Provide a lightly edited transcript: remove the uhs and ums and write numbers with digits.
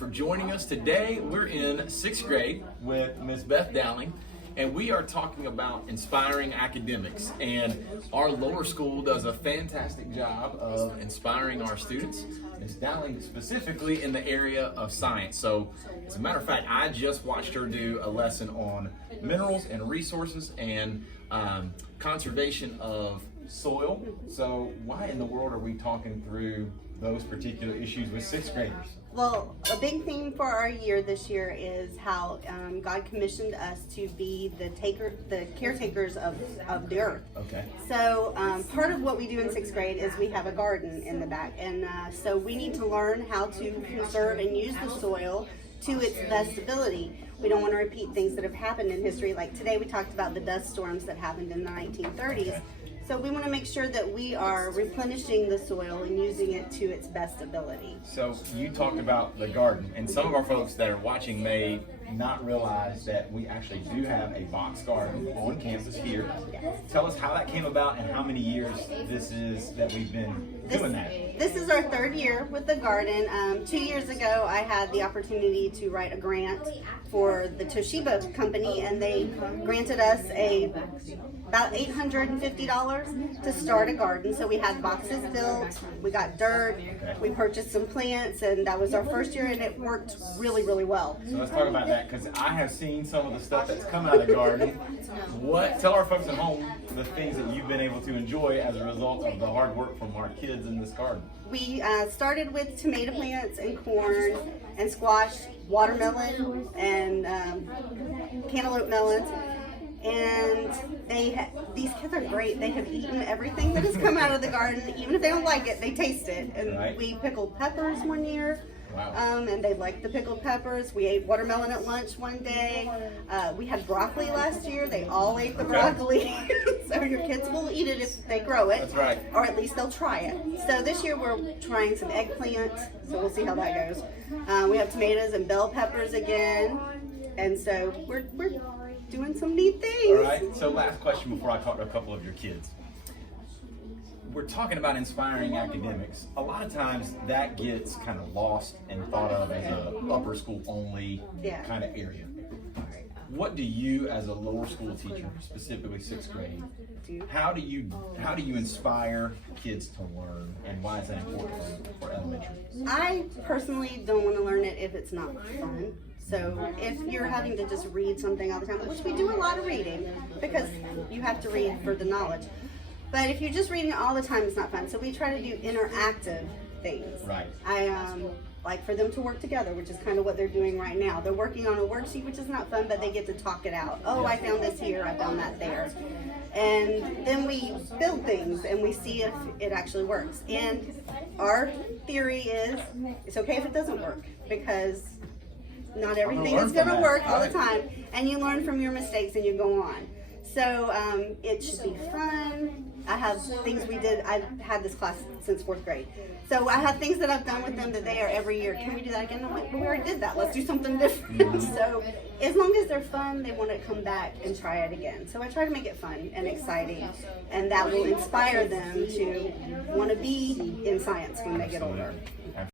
for joining us. Today we're in sixth grade with Ms. Beth Dowling, and we are talking about inspiring academics. And our lower school does a fantastic job of inspiring our students. Ms. Dowling specifically in the area of science. So as a matter of fact, I just watched her do a lesson on minerals and resources and conservation of soil. So why in the world are we talking through those particular issues with sixth graders? Well, a big thing for our year this year is how God commissioned us to be the caretakers of the earth. Okay. So part of what we do in sixth grade is we have a garden in the back, and so we need to learn how to conserve and use the soil to its best ability. We don't want to repeat things that have happened in history. Like today we talked about the dust storms that happened in the 1930s. So we want to make sure that we are replenishing the soil and using it to its best ability. So you talked about the garden, and some of our folks that are watching may not realize that we actually do have a box garden on campus here. Yes. Tell us how that came about and how many years this is that we've been doing that. This is our third year with the garden. 2 years ago, I had the opportunity to write a grant for the Toshiba company, and they granted us about $850 to start a garden. So we had boxes built, we got dirt, we purchased some plants, and that was our first year, and it worked really, really well. So let's talk about that, because I have seen some of the stuff that's come out of the garden. Tell our folks at home the things that you've been able to enjoy as a result of the hard work from our kids in this garden. We started with tomato plants and corn and squash, watermelon, and cantaloupe melons. And these kids are great. They have eaten everything that has come out of the garden. Even if they don't like it, they taste it. And right. We pickled peppers one year. Wow. And they liked the pickled peppers. We ate watermelon at lunch one day. We had broccoli last year. They all ate the broccoli. So your kids will eat it if they grow it. That's right. Or at least they'll try it. So this year we're trying some eggplant. So we'll see how that goes. We have tomatoes and bell peppers again. And so we're doing some neat things. All right. So last question before I talk to a couple of your kids. We're talking about inspiring academics. A lot of times that gets kind of lost and thought of as a upper school only kind of area. What do you, as a lower school teacher, specifically sixth grade, how do you inspire kids to learn, and why is that important for elementary? I personally don't want to learn it if it's not fun. So if you're having to just read something all the time, which we do a lot of reading because you have to read for the knowledge. But if you're just reading all the time, it's not fun. So we try to do interactive things. Right. I like for them to work together, which is kind of what they're doing right now. They're working on a worksheet, which is not fun, but they get to talk it out. Oh, I found this here, I found that there. And then we build things and we see if it actually works. And our theory is it's okay if it doesn't work, because not everything is going to work all the time. And you learn from your mistakes and you go on. So it should be fun. I have things we did. I've had this class since fourth grade. So I have things that I've done with them that they are every year. Can we do that again? I'm like, well, we already did that. Let's do something different. So as long as they're fun, they want to come back and try it again. So I try to make it fun and exciting. And that will inspire them to want to be in science when they get older.